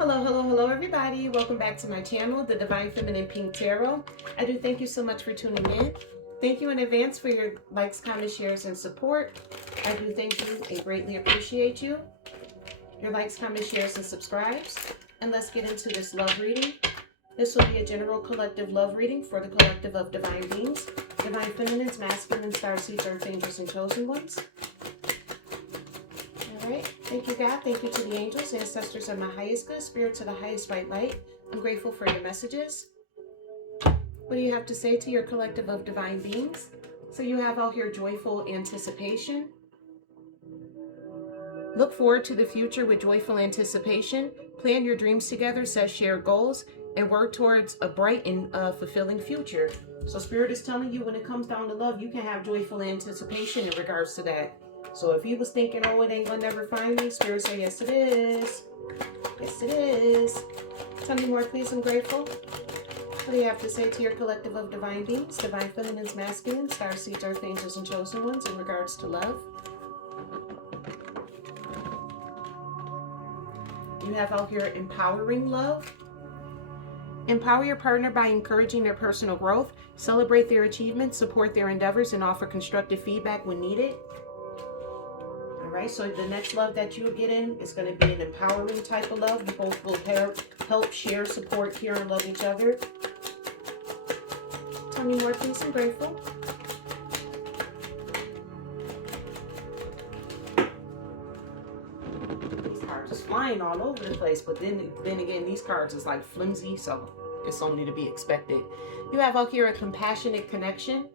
Hello, hello, hello everybody. Welcome back to my channel, the Divine Feminine Pink Tarot. I do thank you so much for tuning in. Thank you in advance for your likes, comments, shares, and support. I do thank you and greatly appreciate you. Your likes, comments, shares, and subscribes. And let's get into this love reading. This will be a general collective love reading for the collective of divine beings, divine feminines, masculine, starseeds, earth angels, and chosen ones. Thank you, God. Thank you to the angels, ancestors of my highest good, spirits of the highest white light. I'm grateful for your messages. What do you have to say to your collective of divine beings? So you have out here joyful anticipation. Look forward to the future with joyful anticipation. Plan your dreams together, set shared goals, and work towards a bright and fulfilling future. So Spirit is telling you when it comes down to love, you can have joyful anticipation in regards to that. So if you was thinking, oh, it ain't gonna never find me, Spirit say, yes, it is. Yes, it is. Tell me more, please. I'm grateful. What do you have to say to your collective of divine beings, divine feminines, masculine, starseeds, earth angels, and chosen ones in regards to love? You have out here empowering love. Empower your partner by encouraging their personal growth, celebrate their achievements, support their endeavors, and offer constructive feedback when needed. All right, so the next love that you get in is going to be an empowering type of love. You both will help, share, support, care, and love each other. Tell me more, please. I'm grateful. These cards is flying all over the place, but then again, these cards is like flimsy, so it's only to be expected. You have out here a compassionate connection.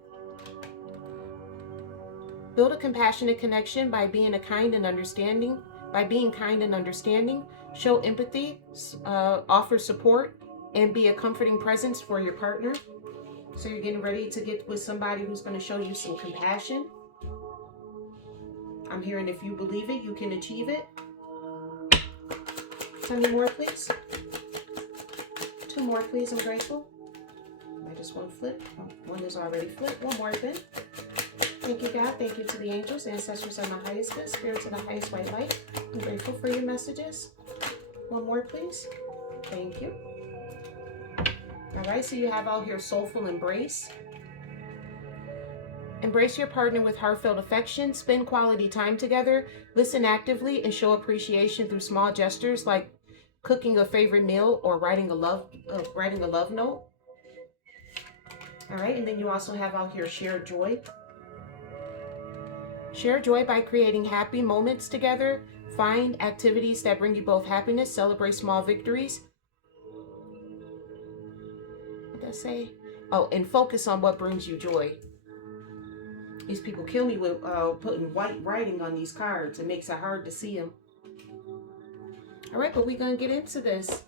Build a compassionate connection by being kind and understanding. Show empathy, offer support, and be a comforting presence for your partner. So you're getting ready to get with somebody who's going to show you some compassion. I'm hearing if you believe it, you can achieve it. Tell me more, please. Two more, please. I'm grateful. I just one flip. Oh, one is already flipped. One more then. Thank you, God. Thank you to the angels, ancestors of my highest good, spirits of the highest white light. I'm grateful for your messages. One more, please. Thank you. All right, so you have out here soulful embrace. Embrace your partner with heartfelt affection. Spend quality time together. Listen actively and show appreciation through small gestures like cooking a favorite meal or writing a love note. All right, and then you also have out here shared joy. Share joy by creating happy moments together. Find activities that bring you both happiness. Celebrate small victories. What did I say? Oh, and focus on what brings you joy. These people kill me with putting white writing on these cards. It makes it hard to see them. All right, but we're going to get into this.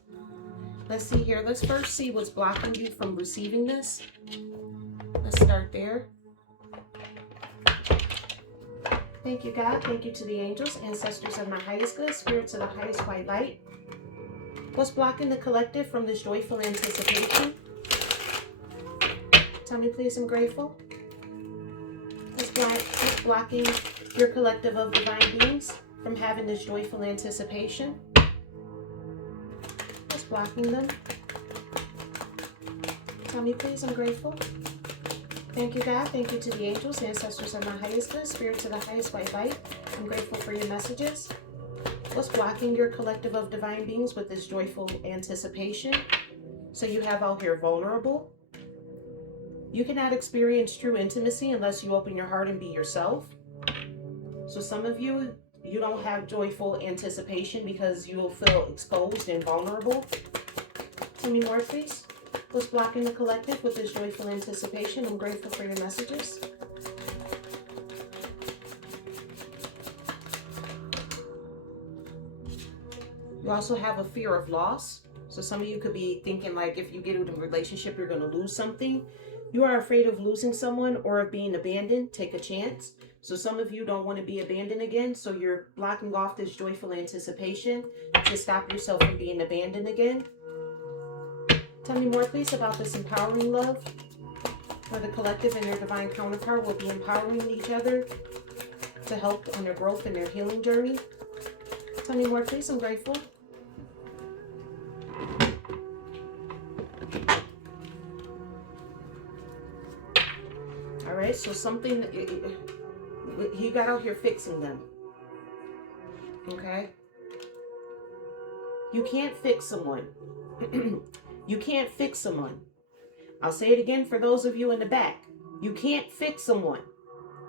Let's see here. Let's first see what's blocking you from receiving this. Let's start there. Thank you, God. Thank you to the angels, ancestors of my highest good, spirits of the highest white light. What's blocking the collective from this joyful anticipation? Tell me, please. I'm grateful. What's blocking your collective of divine beings from having this joyful anticipation? What's blocking them? Tell me, please. I'm grateful. Thank you, God. Thank you to the angels, ancestors of my highest good, spirits of the highest white light. I'm grateful for your messages. What's blocking your collective of divine beings with this joyful anticipation? So you have out here vulnerable. You cannot experience true intimacy unless you open your heart and be yourself. So some of you, you don't have joyful anticipation because you will feel exposed and vulnerable. Tell me more, please. What's blocking the collective with this joyful anticipation? I'm grateful for your messages. You also have a fear of loss. So some of you could be thinking like if you get into a relationship, you're going to lose something. You are afraid of losing someone or of being abandoned. Take a chance. So some of you don't want to be abandoned again. So you're blocking off this joyful anticipation to stop yourself from being abandoned again. Tell me more, please, about this empowering love, where the collective and their divine counterpart will be empowering each other to help on their growth and their healing journey. Tell me more, please. I'm grateful. right, so something, he got out here fixing them. Okay? You can't fix someone. You can't fix someone. I'll say it again for those of you in the back. You can't fix someone.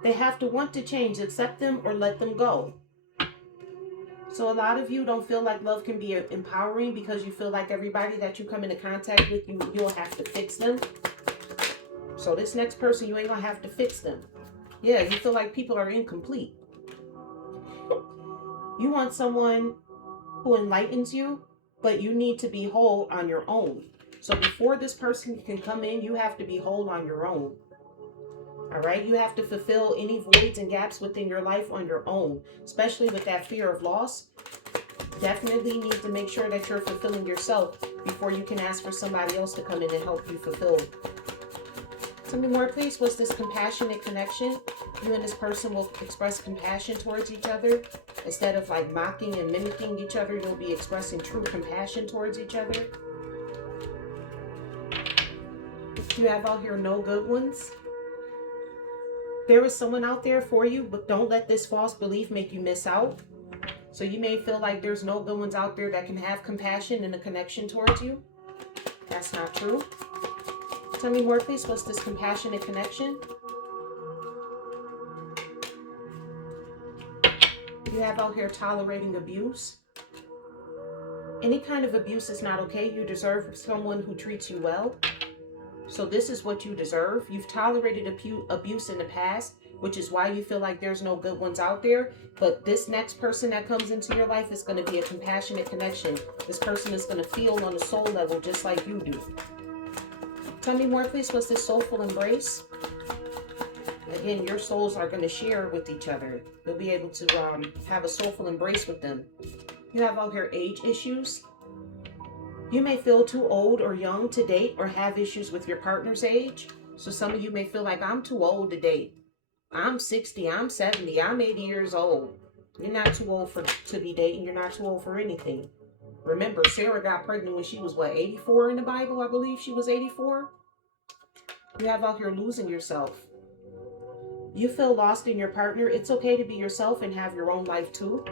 They have to want to change. Accept them or let them go. So a lot of you don't feel like love can be empowering because you feel like everybody that you come into contact with, you'll have to fix them. So this next person, you ain't gonna have to fix them. Yeah, you feel like people are incomplete. You want someone who enlightens you, but you need to be whole on your own. So before this person can come in, you have to be whole on your own. All right, you have to fulfill any voids and gaps within your life on your own, especially with that fear of loss. Definitely need to make sure that you're fulfilling yourself before you can ask for somebody else to come in and help you fulfill. Tell me more, please. What's this compassionate connection? You and this person will express compassion towards each other. Instead of like mocking and mimicking each other, you'll be expressing true compassion towards each other. You have out here no good ones. There is someone out there for you, but don't let this false belief make you miss out. So you may feel like there's no good ones out there that can have compassion and a connection towards you. That's not true. Tell me more, please. What's this compassionate connection? You have out here tolerating abuse. Any kind of abuse is not okay. You deserve someone who treats you well. So this is what you deserve. You've tolerated abuse in the past, which is why you feel like there's no good ones out there. But this next person that comes into your life is going to be a compassionate connection. This person is going to feel on a soul level just like you do. Tell me more, please. What's this soulful embrace? Again, your souls are going to share with each other. You'll be able to have a soulful embrace with them. You have out here age issues. You may feel too old or young to date or have issues with your partner's age. So some of you may feel like, I'm too old to date. I'm 60, I'm 70, I'm 80 years old. You're not too old to be dating. You're not too old for anything. Remember, Sarah got pregnant when she was, what, 84 in the Bible? I believe she was 84. You have out here losing yourself. You feel lost in your partner. It's okay to be yourself and have your own life too.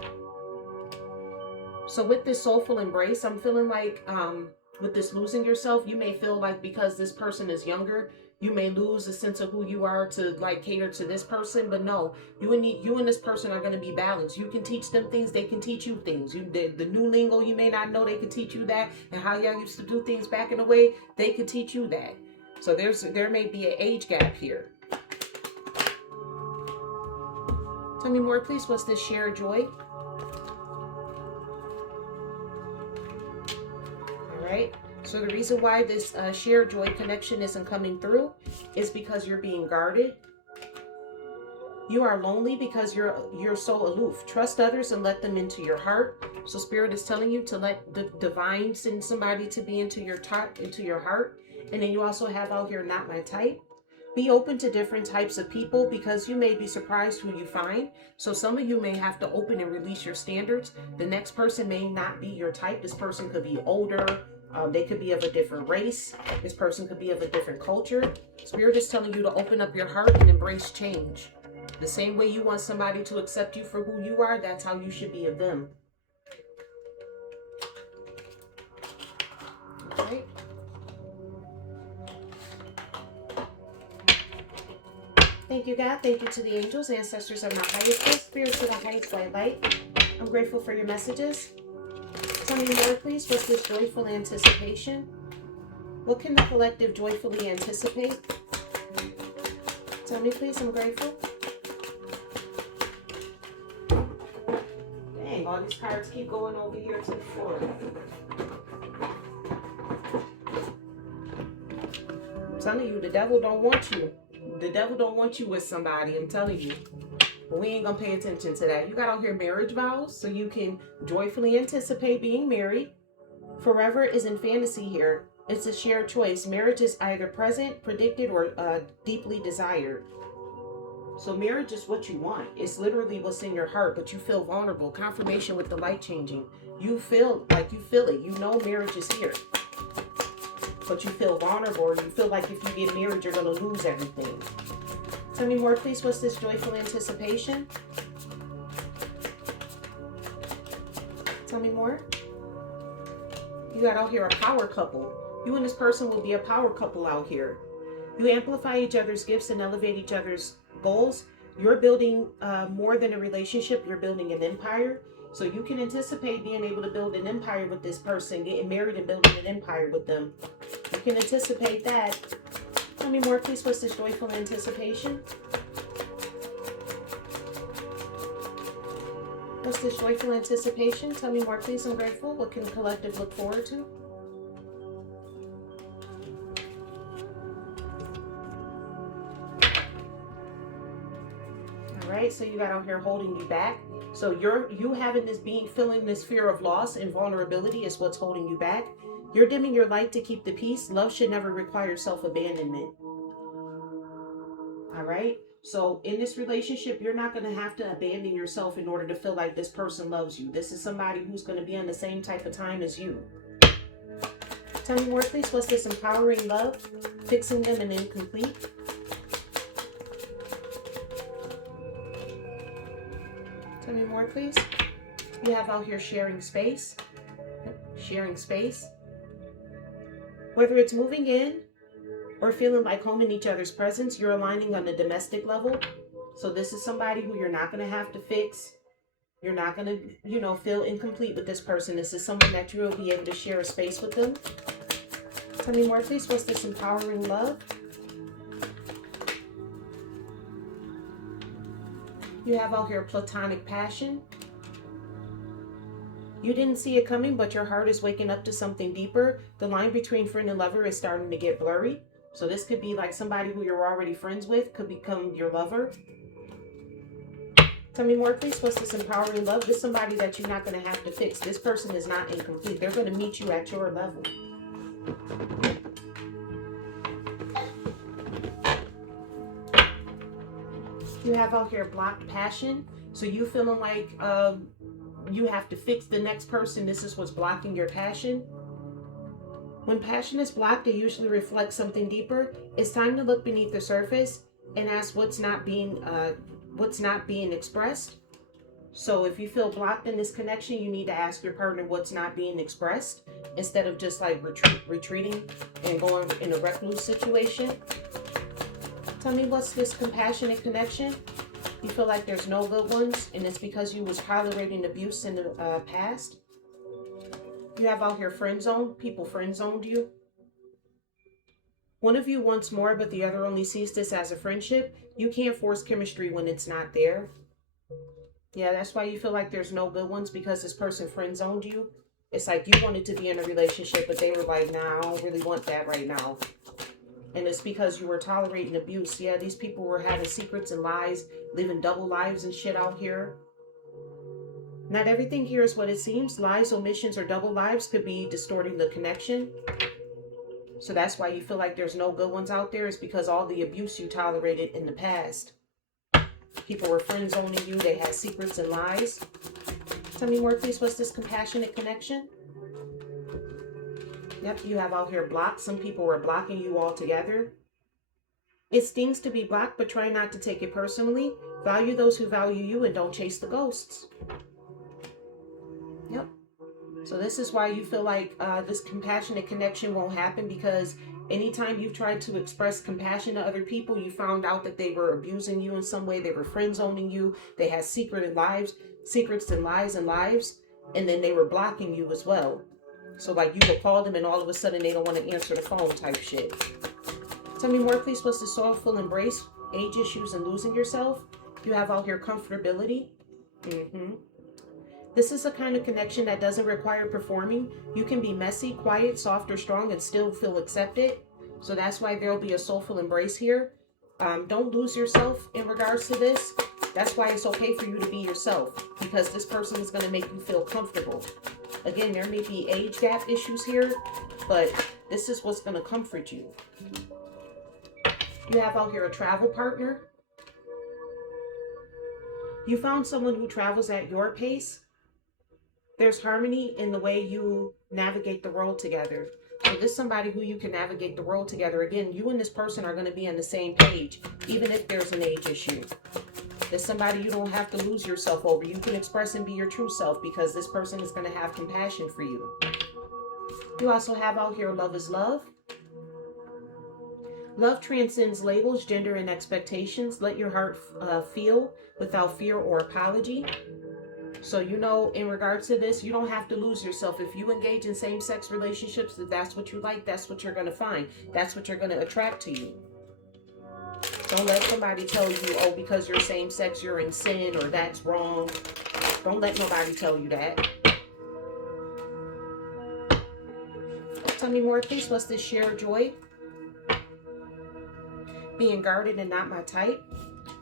So with this soulful embrace, I'm feeling like with this losing yourself, you may feel like because this person is younger, you may lose a sense of who you are to like cater to this person. But no, you and this person are going to be balanced. You can teach them things, they can teach you things. The new lingo you may not know, they can teach you that. And how y'all used to do things back in the way, they could teach you that. So there may be an age gap here. Tell me more, please. What's this shared joy? Right? So the reason why this shared joy connection isn't coming through is because you're being guarded. You are lonely because you're so aloof. Trust others and let them into your heart. So Spirit is telling you to let the divine send somebody to be into your heart. And then you also have out here, not my type. Be open to different types of people because you may be surprised who you find. So some of you may have to open and release your standards. The next person may not be your type. This person could be older. They could be of a different race. This person could be of a different culture. Spirit is telling you to open up your heart and embrace change. The same way you want somebody to accept you for who you are, that's how you should be of them. Okay. Thank you, God. Thank you to the angels, ancestors of my highest good, spirits of the highest white light. I'm grateful for your messages. Tell me more, please. What's this joyful anticipation? What can the collective joyfully anticipate? Tell me, please. I'm grateful. Dang, all these cards keep going over here to the floor. I'm telling you, the devil don't want you. The devil don't want you with somebody. I'm telling you. But we ain't gonna pay attention to that. You got out here marriage vows, so you can joyfully anticipate being married. Forever is in fantasy here. It's a shared choice. Marriage is either present, predicted, or deeply desired. So marriage is what you want. It's literally what's in your heart, but you feel vulnerable. Confirmation with the light changing. You feel like you feel it. You know marriage is here. But you feel vulnerable, or you feel like if you get married, you're gonna lose everything. Tell me more, please. What's this joyful anticipation? Tell me more. You got out here a power couple. You and this person will be a power couple out here. You amplify each other's gifts and elevate each other's goals. You're building more than a relationship. You're building an empire. So you can anticipate being able to build an empire with this person, getting married and building an empire with them. You can anticipate that. Tell me more, please. What's this joyful anticipation? What's this joyful anticipation? Tell me more, please. I'm grateful. What can the collective look forward to? All right, so you got out here holding you back. So you having this feeling this fear of loss and vulnerability is what's holding you back. You're dimming your light to keep the peace. Love should never require self-abandonment. All right. So in this relationship, you're not going to have to abandon yourself in order to feel like this person loves you. This is somebody who's going to be on the same type of time as you. Tell me more, please. What's this empowering love? Fixing them and incomplete. Tell me more, please. You have out here sharing space. Sharing space. Whether it's moving in or feeling like home in each other's presence, you're aligning on the domestic level. So this is somebody who you're not going to have to fix. You're not going to, feel incomplete with this person. This is someone that you will be able to share a space with them. Tell me more, please. What's this empowering love? You have out here platonic passion. You didn't see it coming, but your heart is waking up to something deeper. The line between friend and lover is starting to get blurry. So this could be like somebody who you're already friends with could become your lover. Tell me more, please. What's this empowering love? This is somebody that you're not going to have to fix. This person is not incomplete. They're going to meet you at your level. You have out here blocked passion. So you feeling like you have to fix the next person. This is what's blocking your passion. When passion is blocked, it usually reflects something deeper. It's time to look beneath the surface and ask what's not being expressed. So if you feel blocked in this connection, you need to ask your partner what's not being expressed instead of just like retreating and going in a recluse situation. Tell me, what's this compassionate connection? You feel like there's no good ones, and it's because you was tolerating abuse in the past. You have out here friend zone. People friend zoned you. One of you wants more, but the other only sees this as a friendship. You can't force chemistry when it's not there. Yeah, that's why you feel like there's no good ones, because this person friend zoned you. It's like you wanted to be in a relationship, but they were like, nah, I don't really want that right now. And it's because you were tolerating abuse. Yeah, these people were having secrets and lies, living double lives and shit out here. Not everything here is what it seems. Lies, omissions, or double lives could be distorting the connection. So that's why you feel like there's no good ones out there, is because all the abuse you tolerated in the past. People were friend zoning you. They had secrets and lies. Tell me more, please. What's this compassionate connection? Yep, you have out here blocked. Some people were blocking you altogether. It stings to be blocked, but try not to take it personally. Value those who value you and don't chase the ghosts. Yep. So this is why you feel like this compassionate connection won't happen, because anytime you've tried to express compassion to other people, you found out that they were abusing you in some way. They were friend zoning you. They had secrets and lies, and then they were blocking you as well. So like you will call them and all of a sudden they don't want to answer the phone type shit. Tell me more, please. What's the soulful embrace? Age issues and losing yourself. You have out here comfortability. This is a kind of connection that doesn't require performing. You can be messy, quiet, soft, or strong and still feel accepted. So that's why there'll be a soulful embrace here. Don't lose yourself in regards to this. That's why it's okay for you to be yourself, because this person is going to make you feel comfortable. Again, there may be age gap issues here, but this is what's going to comfort you. You have out here a travel partner. You found someone who travels at your pace. There's harmony in the way you navigate the world together. So this is somebody who you can navigate the world together. Again, you and this person are going to be on the same page, even if there's an age issue. There's somebody you don't have to lose yourself over. You can express and be your true self because this person is going to have compassion for you. You also have out here, love is love. Love transcends labels, gender, and expectations. Let your heart feel without fear or apology. So, you know, in regards to this, you don't have to lose yourself. If you engage in same-sex relationships, if that's what you like, that's what you're going to find. That's what you're going to attract to you. Don't let somebody tell you, oh, because you're same-sex, you're in sin, or that's wrong. Don't let nobody tell you that. Tell me more, please. What's this shared joy? Being guarded and not my type.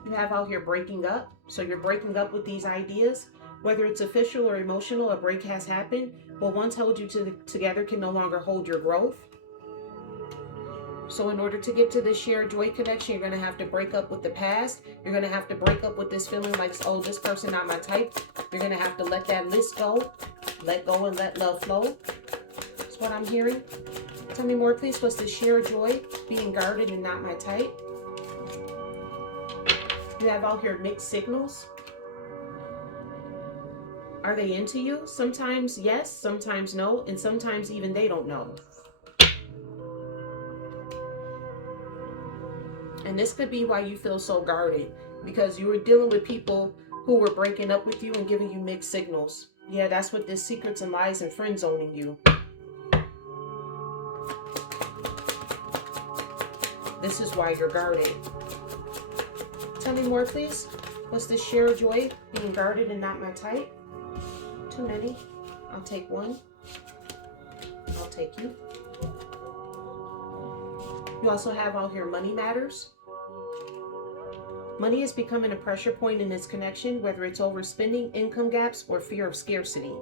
You have out here breaking up. So you're breaking up with these ideas. Whether it's official or emotional, a break has happened. What once held you together can no longer hold your growth. So in order to get to this shared joy connection, you're going to have to break up with the past. You're going to have to break up with this feeling like, oh, this person not my type. You're going to have to let that list go. Let go and let love flow. That's what I'm hearing. Tell me more, please. What's this shared joy? Being guarded and not my type. You have out here mixed signals. Are they into you? Sometimes yes, sometimes no, and sometimes even they don't know. And this could be why you feel so guarded, because you were dealing with people who were breaking up with you and giving you mixed signals. Yeah, that's what this secrets and lies and friend zoning you. This is why you're guarded. Tell me more, please. What's this shared joy? Being guarded and not my type. Too many. I'll take one. I'll take you. You also have out here money matters. Money is becoming a pressure point in this connection, whether it's overspending, income gaps, or fear of scarcity.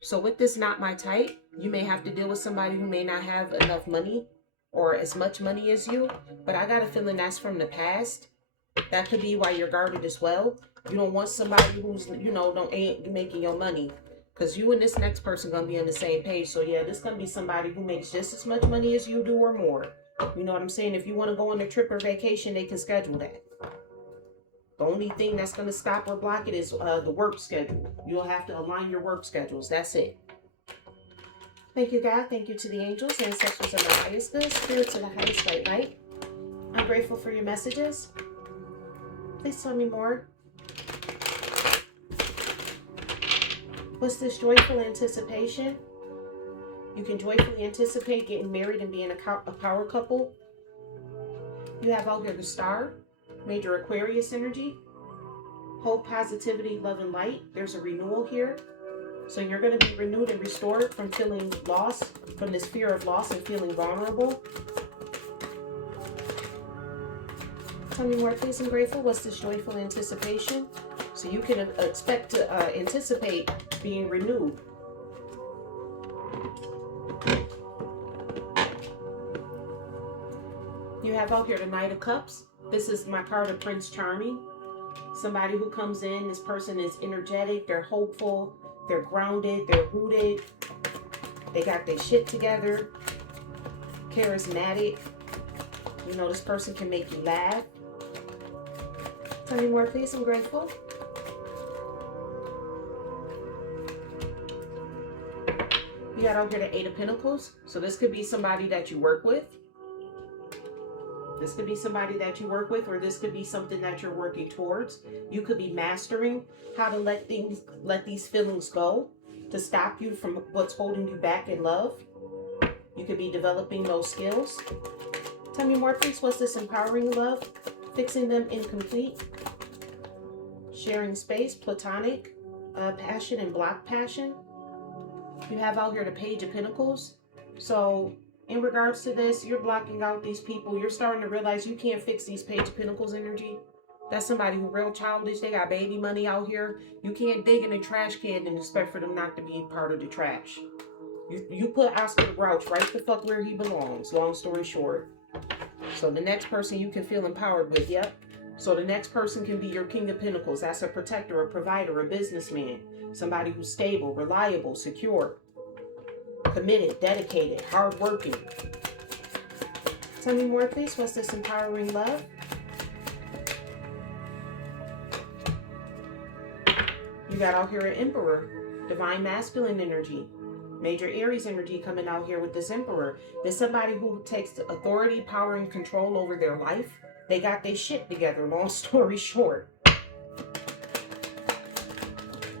So with this not my type, you may have to deal with somebody who may not have enough money or as much money as you, but I got a feeling that's from the past. That could be why you're guarded as well. You don't want somebody who's, you know, ain't making your money, because you and this next person gonna be on the same page. So yeah, this gonna be somebody who makes just as much money as you do or more. You know what I'm saying? If you want to go on a trip or vacation, they can schedule that. The only thing that's going to stop or block it is the work schedule. You'll have to align your work schedules. That's it. Thank you, God. Thank you to the angels, ancestors of the highest good, spirits of the highest white light. I'm grateful for your messages. Please tell me more. What's this joyful anticipation? You can joyfully anticipate getting married and being a power couple. You have out here the star, major Aquarius energy, hope, positivity, love, and light. There's a renewal here. So you're going to be renewed and restored from feeling lost, from this fear of loss and feeling vulnerable. Tell me more, please. I'm grateful. What's this joyful anticipation? So you can expect to anticipate being renewed. You have out here the Knight of Cups. This is my card of Prince Charming. Somebody who comes in, this person is energetic, they're hopeful, they're grounded, they're rooted, they got their shit together, charismatic. You know, this person can make you laugh. Tell me more, please. I'm grateful. You got out here the Eight of Pentacles. So this could be somebody that you work with. This could be somebody that you work with, or this could be something that you're working towards. You could be mastering how to let these feelings go, to stop you from what's holding you back in love. You could be developing those skills. Tell me more, please. What's this empowering love? Fixing them incomplete. Sharing space, platonic, passion, and block passion. You have out here the Page of Pentacles. So in regards to this, you're blocking out these people. You're starting to realize you can't fix these Page of Pentacles energy. That's somebody who real childish. They got baby money out here. You can't dig in a trash can and expect for them not to be part of the trash. You put Oscar the Grouch right the fuck where he belongs. Long story short. So the next person you can feel empowered with. Yep. So the next person can be your King of Pentacles. That's a protector, a provider, a businessman. Somebody who's stable, reliable, secure. committed, dedicated, hardworking. Tell me more, please. What's this empowering love? You got out here an Emperor, divine masculine energy, major Aries energy coming out here with this Emperor. There's somebody who takes authority, power, and control over their life. They got their shit together, long story short.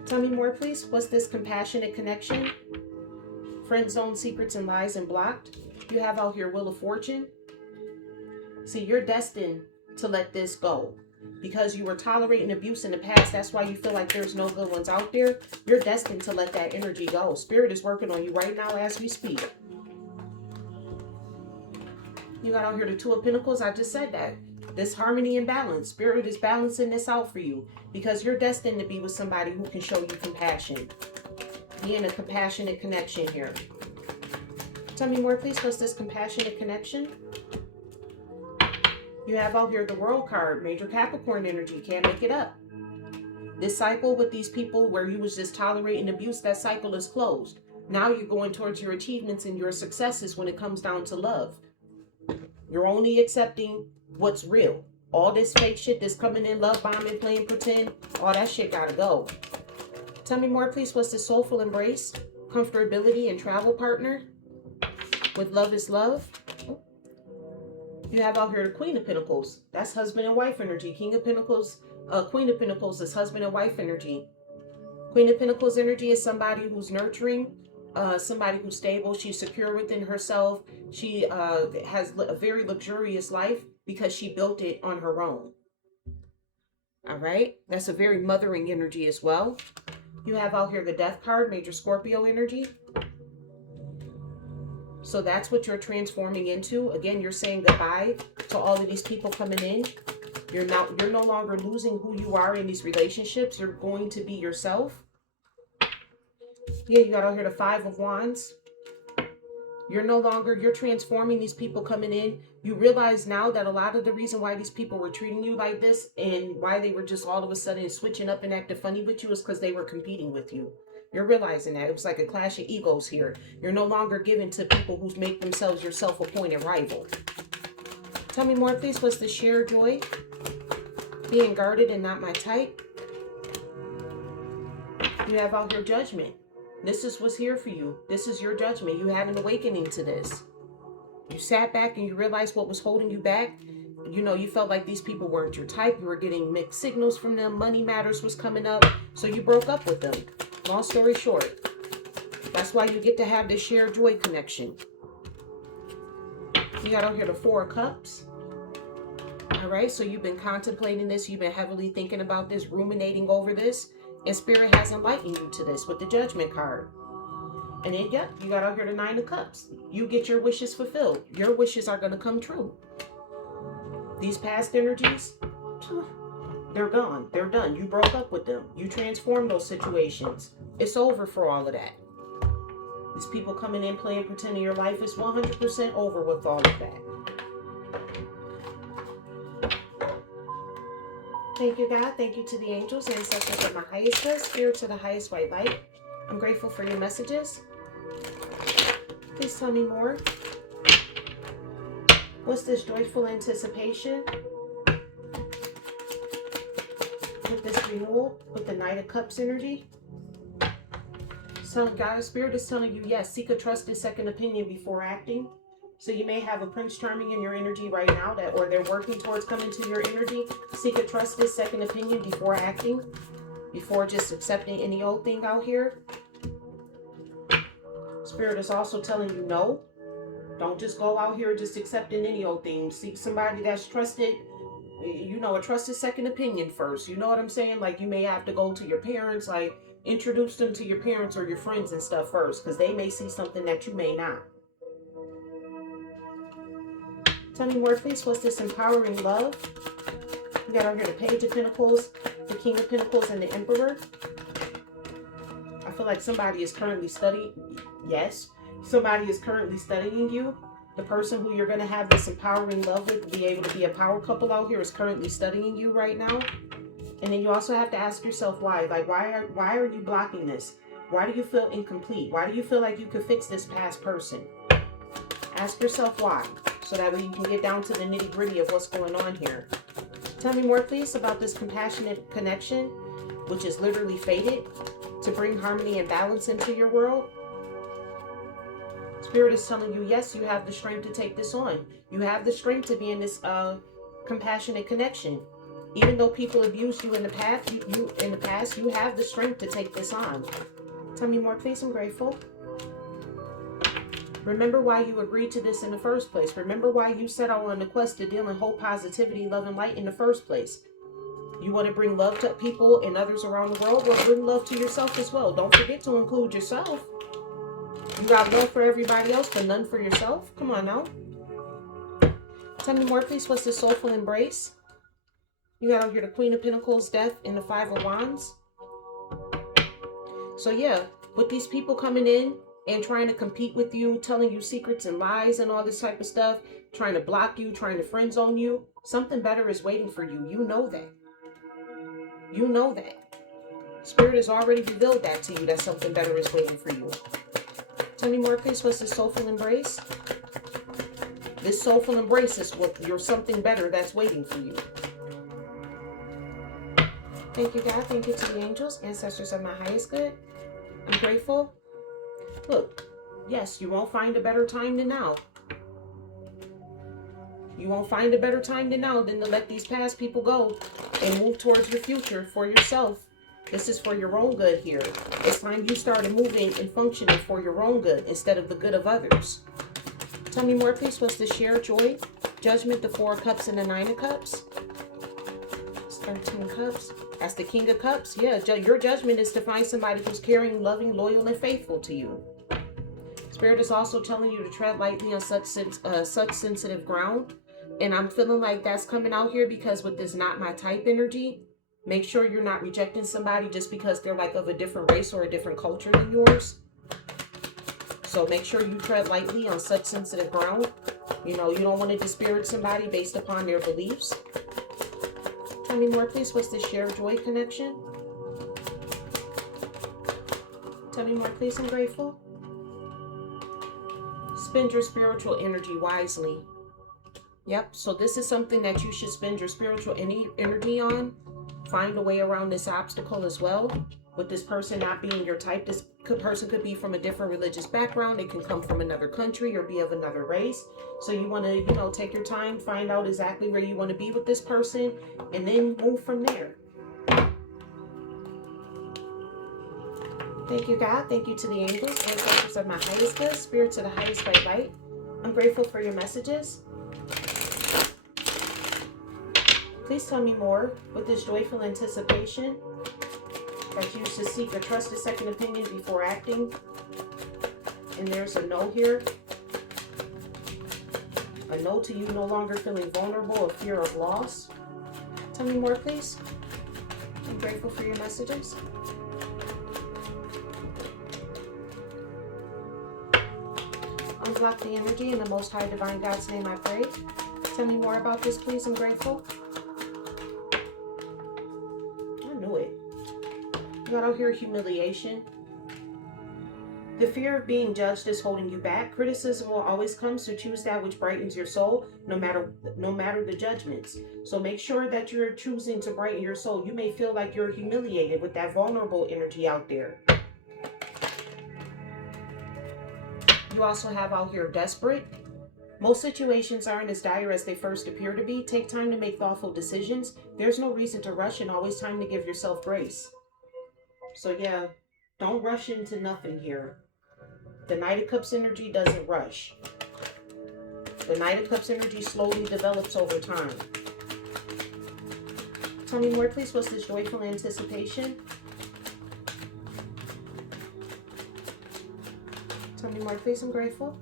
Tell me more, please. What's this compassionate connection? Friend zone, secrets, and lies, and blocked. You have out here Wheel of Fortune. See, you're destined to let this go. Because you were tolerating abuse in the past, that's why you feel like there's no good ones out there. You're destined to let that energy go. Spirit is working on you right now as we speak. You got out here the Two of Pentacles. I just said that. This harmony and balance. Spirit is balancing this out for you. Because you're destined to be with somebody who can show you compassion. Be in a compassionate connection here. Tell me more, please. What's this compassionate connection? You have out here the World card, major Capricorn energy, can't make it up. This cycle with these people where you was just tolerating abuse, that cycle is closed. Now you're going towards your achievements and your successes when it comes down to love. You're only accepting what's real. All this fake shit that's coming in, love bombing, playing pretend, all that shit gotta go. Tell me more, please. What's this soulful embrace, comfortability, and travel partner with love is love? You have out here the Queen of Pentacles. That's husband and wife energy. King of Pentacles, Queen of Pentacles is husband and wife energy. Queen of Pentacles energy is somebody who's nurturing, somebody who's stable. She's secure within herself. She has a very luxurious life because she built it on her own. All right. That's a very mothering energy as well. You have out here the Death card, major Scorpio energy. So that's what you're transforming into. Again, you're saying goodbye to all of these people coming in. You're no longer losing who you are in these relationships. You're going to be yourself. Yeah, you got out here the Five of Wands. You're transforming these people coming in. You realize now that a lot of the reason why these people were treating you like this and why they were just all of a sudden switching up and acting funny with you is because they were competing with you. You're realizing that. It was like a clash of egos here. You're no longer given to people who make themselves your self-appointed rival. Tell me more, please. What's the shared joy? Being guarded and not my type. You have out here Judgment. This is what's here for you. This is your judgment. You had an awakening to this. You sat back and you realized what was holding you back. You know, you felt like these people weren't your type. You were getting mixed signals from them. Money matters was coming up. So you broke up with them. Long story short, that's why you get to have this shared joy connection. You got out here the Four of Cups. All right, so you've been contemplating this. You've been heavily thinking about this, ruminating over this. And Spirit has enlightened you to this with the Judgment card. And then, yeah, you got out here the Nine of Cups. You get your wishes fulfilled. Your wishes are going to come true. These past energies, they're gone. They're done. You broke up with them. You transformed those situations. It's over for all of that. These people coming in, playing, pretending your life is 100% over with all of that. Thank you, God. Thank you to the angels, ancestors of my highest good, spirit to the highest white light. I'm grateful for your messages. Please tell me more. What's this joyful anticipation? With this renewal, with the Knight of Cups energy. So God, Spirit is telling you, yes, seek a trusted second opinion before acting. So you may have a Prince Charming in your energy right now, or they're working towards coming to your energy. Seek a trusted second opinion before acting, before just accepting any old thing out here. Spirit is also telling you no. Don't just go out here just accepting any old thing. Seek somebody that's trusted, you know, a trusted second opinion first. You know what I'm saying? Like, you may have to go to your parents, like introduce them to your parents or your friends and stuff first, because they may see something that you may not. Tell me more, please. What's this empowering love? We got over here the Page of Pentacles, the King of Pentacles, and the Emperor. I feel like somebody is currently studying. Yes, somebody is currently studying you. The person who you're going to have this empowering love with, be able to be a power couple out here, is currently studying you right now. And then you also have to ask yourself why. Like, why are you blocking this? Why do you feel incomplete? Why do you feel like you could fix this past person? Ask yourself why, so that way you can get down to the nitty-gritty of what's going on here. Tell me more, please, about this compassionate connection, which is literally fated to bring harmony and balance into your world. Spirit is telling you, yes, you have the strength to take this on. You have the strength to be in this compassionate connection. Even though people abused you in the past, you have the strength to take this on. Tell me more, please. I'm grateful. Remember why you agreed to this in the first place. Remember why you set out on the quest to deal in hope, positivity, love, and light in the first place. You want to bring love to people and others around the world? Well, bring love to yourself as well. Don't forget to include yourself. You got love for everybody else, but none for yourself? Come on now. Tell me more, please. What's the soulful embrace? You got out here the Queen of Pentacles, Death, and the Five of Wands. So yeah, with these people coming in and trying to compete with you, telling you secrets and lies and all this type of stuff, trying to block you, trying to friend zone you, something better is waiting for you. You know that. You know that. Spirit has already revealed that to you, that something better is waiting for you. Tell me more, please. What's the soulful embrace? This soulful embrace is what your something better that's waiting for you. Thank you, God. Thank you to the angels, ancestors of my highest good. I'm grateful. Look, yes, you won't find a better time than now. You won't find a better time than now than to let these past people go and move towards your future for yourself. This is for your own good here. It's time you started moving and functioning for your own good instead of the good of others. Tell me more, please. What's the shared joy? Judgment, the Four of Cups, and the Nine of Cups. It's 13 cups. That's the King of Cups. Yeah, your judgment is to find somebody who's caring, loving, loyal, and faithful to you. Spirit is also telling you to tread lightly on such sensitive ground. And I'm feeling like that's coming out here because with this not my type energy, make sure you're not rejecting somebody just because they're like of a different race or a different culture than yours. So make sure you tread lightly on such sensitive ground. You know, you don't want to disparage somebody based upon their beliefs. Tell me more, please. What's the shared joy connection? Tell me more, please. I'm grateful. Spend your spiritual energy wisely. Yep, so this is something that you should spend your spiritual energy on. Find a way around this obstacle as well. With this person not being your type, this person could be from a different religious background. It can come from another country or be of another race. So you want to, take your time, find out exactly where you want to be with this person, and then move from there. Thank you, God. Thank you to the angels, ancestors of my highest good, spirits of the highest white light. I'm grateful for your messages. Please tell me more with this joyful anticipation that you should seek a trusted second opinion before acting. And there's a no here. A no to you no longer feeling vulnerable or fear of loss. Tell me more, please. I'm grateful for your messages. Unblock the energy in the Most High Divine God's name, I pray. Tell me more about this, please. I'm grateful. I knew it. You got out here humiliation. The fear of being judged is holding you back. Criticism will always come, so choose that which brightens your soul, no matter the judgments. So make sure that you're choosing to brighten your soul. You may feel like you're humiliated with that vulnerable energy out there. You also have out here desperate. Most situations aren't as dire as they first appear to be. Take time to make thoughtful decisions. There's no reason to rush and always time to give yourself grace. So yeah, don't rush into nothing here. The Knight of Cups energy doesn't rush. The Knight of Cups energy slowly develops over time. Tell me more, please. What's this joyful anticipation? Tell me more, please. I'm grateful.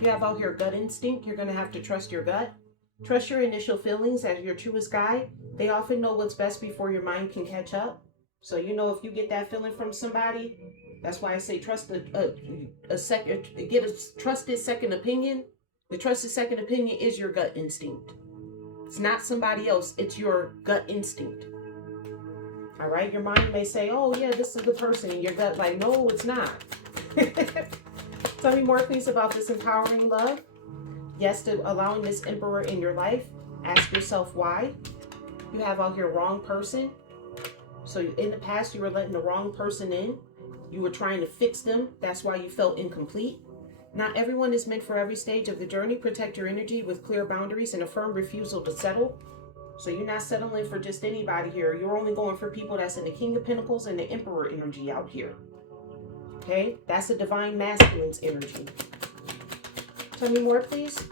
You have out here gut instinct. You're going to have to trust your gut. Trust your initial feelings as your truest guide. They often know what's best before your mind can catch up. So, if you get that feeling from somebody, that's why I say trust get a trusted second opinion. The trusted second opinion is your gut instinct. It's not somebody else. It's your gut instinct. All right, your mind may say, oh yeah, this is the person, and your gut like, no, it's not. Tell me more, please, about this empowering love. Yes, to allowing this emperor in your life. Ask yourself why. You have out here wrong person. So in the past, you were letting the wrong person in. You were trying to fix them. That's why you felt incomplete. Not everyone is meant for every stage of the journey. Protect your energy with clear boundaries and a firm refusal to settle. So you're not settling for just anybody here. You're only going for people that's in the King of Pentacles and the Emperor energy out here. Okay? That's the Divine Masculine's energy. Tell me more, please.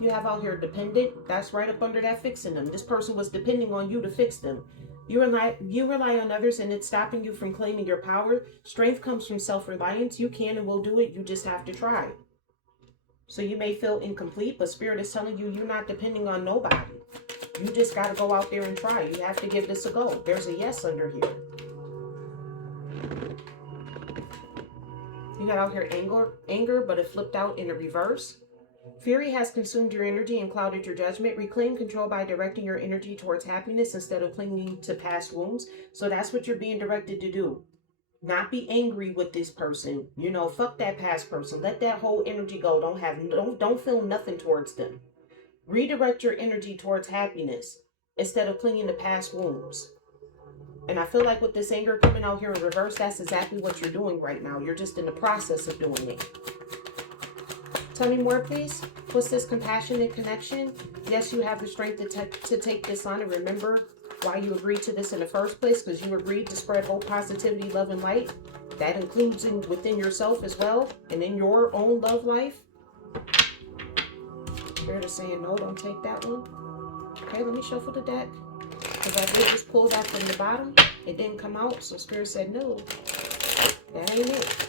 You have out here dependent. That's right up under that fixing them. This person was depending on you to fix them. You rely on others, and it's stopping you from claiming your power. Strength comes from self-reliance. You can and will do it. You just have to try. So you may feel incomplete, but Spirit is telling you you're not depending on nobody. You just got to go out there and try. You have to give this a go. There's a yes under here. You got out here anger, but it flipped out in the reverse. Fury has consumed your energy and clouded your judgment. Reclaim control by directing your energy towards happiness instead of clinging to past wounds. So that's what you're being directed to do. Not be angry with this person. You know, fuck that past person. Let that whole energy go. Don't feel nothing towards them. Redirect your energy towards happiness instead of clinging to past wounds. And I feel like with this anger coming out here in reverse, that's exactly what you're doing right now. You're just in the process of doing it. Tell me more, please. What's this compassionate connection? Yes, you have the strength to take this on, and remember why you agreed to this in the first place, because you agreed to spread hope, positivity, love, and light. That includes within yourself as well, and in your own love life. Spirit is saying, no, don't take that one. Okay, let me shuffle the deck, because I did just pull that from the bottom. It didn't come out, so Spirit said, no, that ain't it.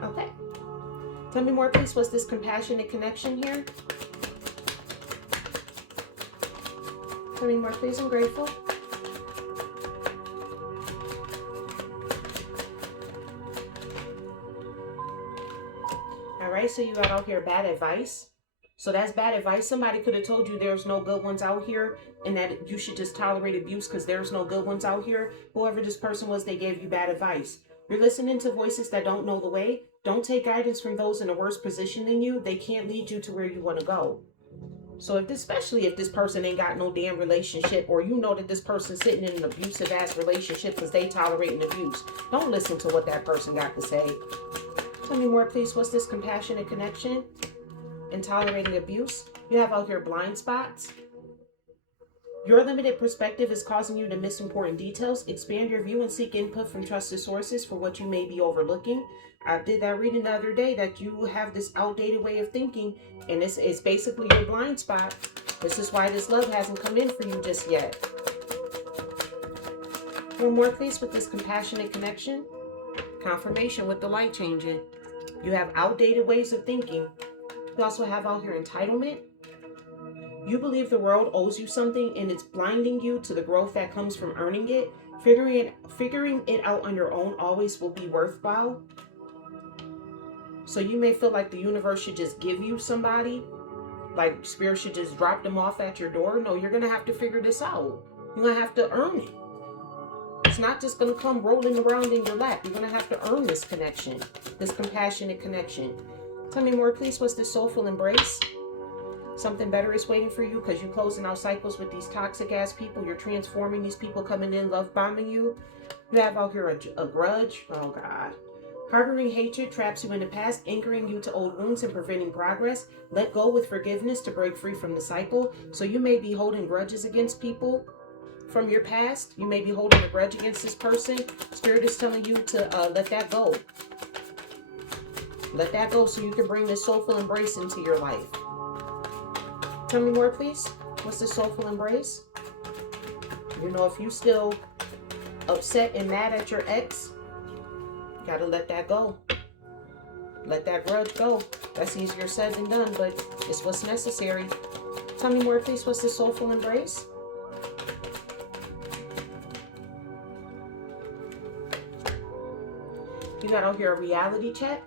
Okay. Tell me more, please. What's this compassionate connection here? Tell me more, please. I'm grateful. All right, so you got out here bad advice. So that's bad advice. Somebody could have told you there's no good ones out here and that you should just tolerate abuse because there's no good ones out here. Whoever this person was, they gave you bad advice. You're listening to voices that don't know the way. Don't take guidance from those in a worse position than you. They can't lead you to where you want to go. So especially if this person ain't got no damn relationship, or you know that this person's sitting in an abusive ass relationship because they tolerating abuse, don't listen to what that person got to say. Tell me more, please. What's this compassionate connection and tolerating abuse? You have out here blind spots. Your limited perspective is causing you to miss important details. Expand your view and seek input from trusted sources for what you may be overlooking. I did that reading the other day that you have this outdated way of thinking, and this is basically your blind spot. This is why this love hasn't come in for you just yet. One more, please, with this compassionate connection. Confirmation with the light changing. You have outdated ways of thinking. You also have out here entitlement. You believe the world owes you something and it's blinding you to the growth that comes from earning it. Figuring it out on your own always will be worthwhile. So you may feel like the universe should just give you somebody, like Spirit should just drop them off at your door. No, you're going to have to figure this out. You're going to have to earn it. It's not just going to come rolling around in your lap. You're going to have to earn this connection, this compassionate connection. Tell me more, please. What's this soulful embrace? Something better is waiting for you because you're closing out cycles with these toxic ass people. You're transforming these people coming in, love bombing you. You have out here a grudge. Oh God. Harboring hatred traps you in the past, anchoring you to old wounds and preventing progress. Let go with forgiveness to break free from the cycle. So you may be holding grudges against people from your past. You may be holding a grudge against this person. Spirit is telling you to let that go. Let that go so you can bring this soulful embrace into your life. Tell me more, please. What's the soulful embrace? You know, if you still upset and mad at your ex, you gotta let that go. Let that grudge go. That's easier said than done, but it's what's necessary. Tell me more, please. What's the soulful embrace? You got out here a reality check.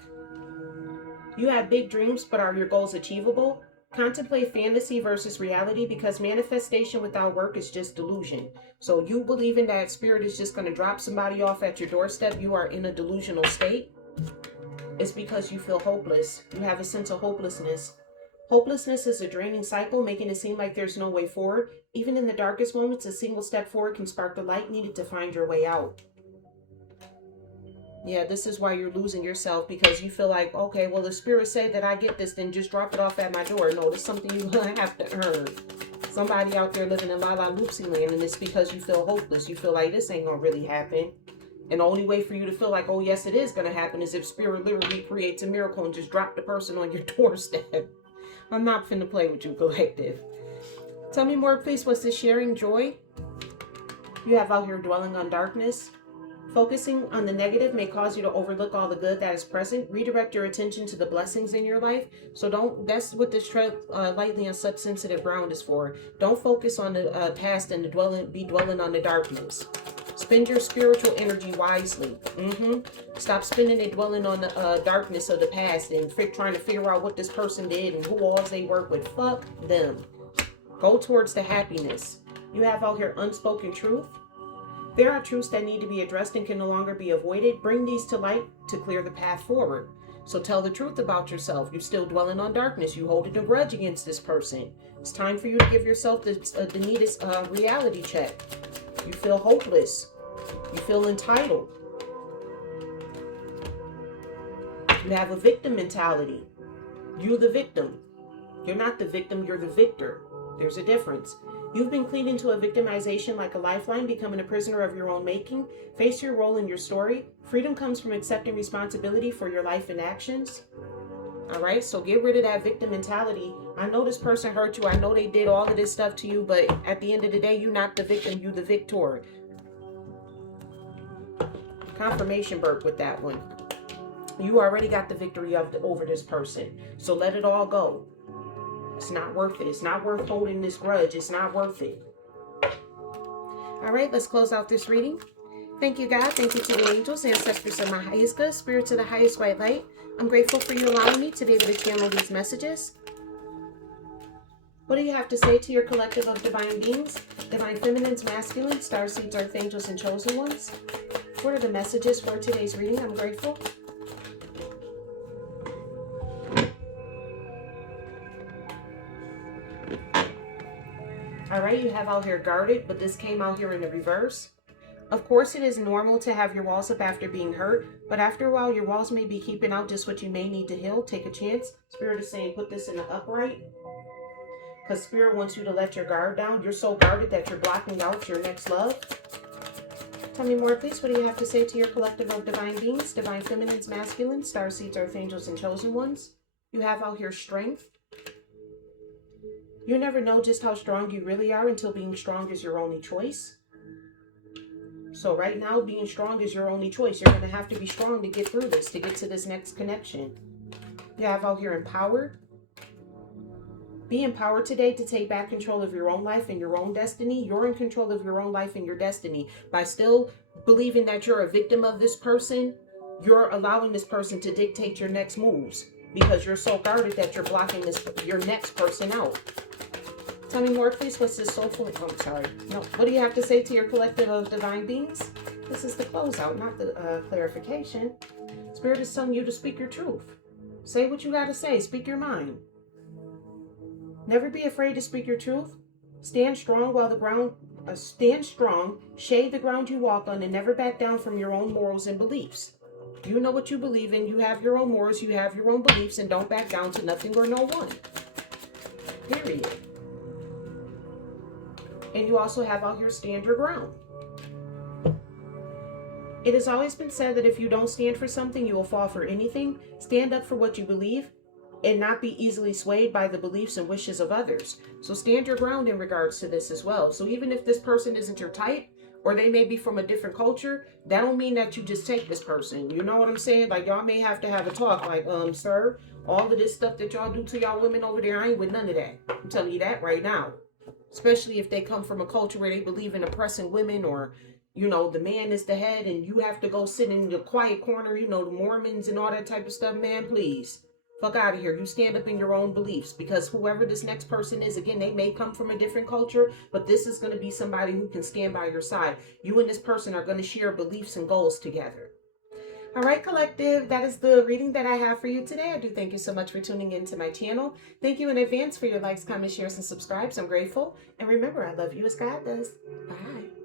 You have big dreams, but are your goals achievable? Contemplate fantasy versus reality, because manifestation without work is just delusion. So you believing that spirit is just going to drop somebody off at your doorstep, you are in a delusional state. It's because you feel hopeless. You have a sense of hopelessness. Hopelessness is a draining cycle, making it seem like there's no way forward. Even in the darkest moments, a single step forward can spark the light needed to find your way out. Yeah, this is why you're losing yourself, because you feel like, okay, well, the spirit said that I get this, then just drop it off at my door. No, it's something you're going to have to earn. Somebody out there living in La La Loopsy land, and it's because you feel hopeless. You feel like this ain't going to really happen. And the only way for you to feel like, oh, yes, it is going to happen is if spirit literally creates a miracle and just drop the person on your doorstep. I'm not finna play with you, collective. Tell me more, please. What's this sharing joy? You have out here dwelling on darkness. Focusing on the negative may cause you to overlook all the good that is present. Redirect your attention to the blessings in your life. So that's what this tread lightly on such sensitive ground is for. Don't focus on the past and be dwelling on the darkness. Spend your spiritual energy wisely. Stop spending it dwelling on the darkness of the past and trying to figure out what this person did and who all they work with. Fuck them. Go towards the happiness. You have out here unspoken truth. There are truths that need to be addressed and can no longer be avoided. Bring these to light to clear the path forward. So tell the truth about yourself. You're still dwelling on darkness. You holding a grudge against this person. It's time for you to give yourself the needed reality check. You feel hopeless. You feel entitled. You have a victim mentality. You're the victim. You're not the victim, you're the victor. There's a difference. You've been cleaned into a victimization like a lifeline, becoming a prisoner of your own making. Face your role in your story. Freedom comes from accepting responsibility for your life and actions. All right, so get rid of that victim mentality. I know this person hurt you. I know they did all of this stuff to you, but at the end of the day, you're not the victim, you're the victor. Confirmation burp with that one. You already got the victory over this person. So let it all go. It's not worth it. It's not worth holding this grudge. It's not worth it. All right, let's close out this reading. Thank you, God. Thank you to the angels, ancestors of my highest good, spirits of the highest white light. I'm grateful for you allowing me to be able to channel these messages. What do you have to say to your collective of divine beings? Divine feminines, masculines, starseeds, earth angels, and chosen ones? What are the messages for today's reading? I'm grateful. All right, you have out here guarded, but this came out here in the reverse. Of course, it is normal to have your walls up after being hurt, but after a while, your walls may be keeping out just what you may need to heal. Take a chance. Spirit is saying put this in the upright, because Spirit wants you to let your guard down. You're so guarded that you're blocking out your next love. Tell me more, please. What do you have to say to your collective of divine beings, divine feminines, masculines, starseeds, earth angels, and chosen ones? You have out here strength. You never know just how strong you really are until being strong is your only choice. So right now, being strong is your only choice. You're going to have to be strong to get through this, to get to this next connection. You have out here empowered. Be empowered today to take back control of your own life and your own destiny. You're in control of your own life and your destiny. By still believing that you're a victim of this person, you're allowing this person to dictate your next moves, because you're so guarded that you're blocking your next person out. Tell me more, please. What's this soulful? Oh, sorry. No. What do you have to say to your collective of divine beings? This is the closeout, not the clarification. Spirit is telling you to speak your truth. Say what you got to say. Speak your mind. Never be afraid to speak your truth. Stand strong while the ground. Stand strong. Shade the ground you walk on, and never back down from your own morals and beliefs. You know what you believe in. You have your own morals. You have your own beliefs, and don't back down to nothing or no one. Period. And you also have out here stand your ground. It has always been said that if you don't stand for something, you will fall for anything. Stand up for what you believe and not be easily swayed by the beliefs and wishes of others. So stand your ground in regards to this as well. So even if this person isn't your type, or they may be from a different culture, that don't mean that you just take this person. You know what I'm saying? Like, y'all may have to have a talk like, sir, all of this stuff that y'all do to y'all women over there, I ain't with none of that. I'm telling you that right now. Especially if they come from a culture where they believe in oppressing women, or, you know, the man is the head and you have to go sit in the quiet corner, you know, the Mormons and all that type of stuff. Man, please. Fuck out of here. You stand up in your own beliefs, because whoever this next person is, again, they may come from a different culture, but this is going to be somebody who can stand by your side. You and this person are going to share beliefs and goals together. All right, collective, that is the reading that I have for you today. I do thank you so much for tuning into my channel. Thank you in advance for your likes, comments, shares, and subscribes. I'm grateful. And remember, I love you as God does. Bye.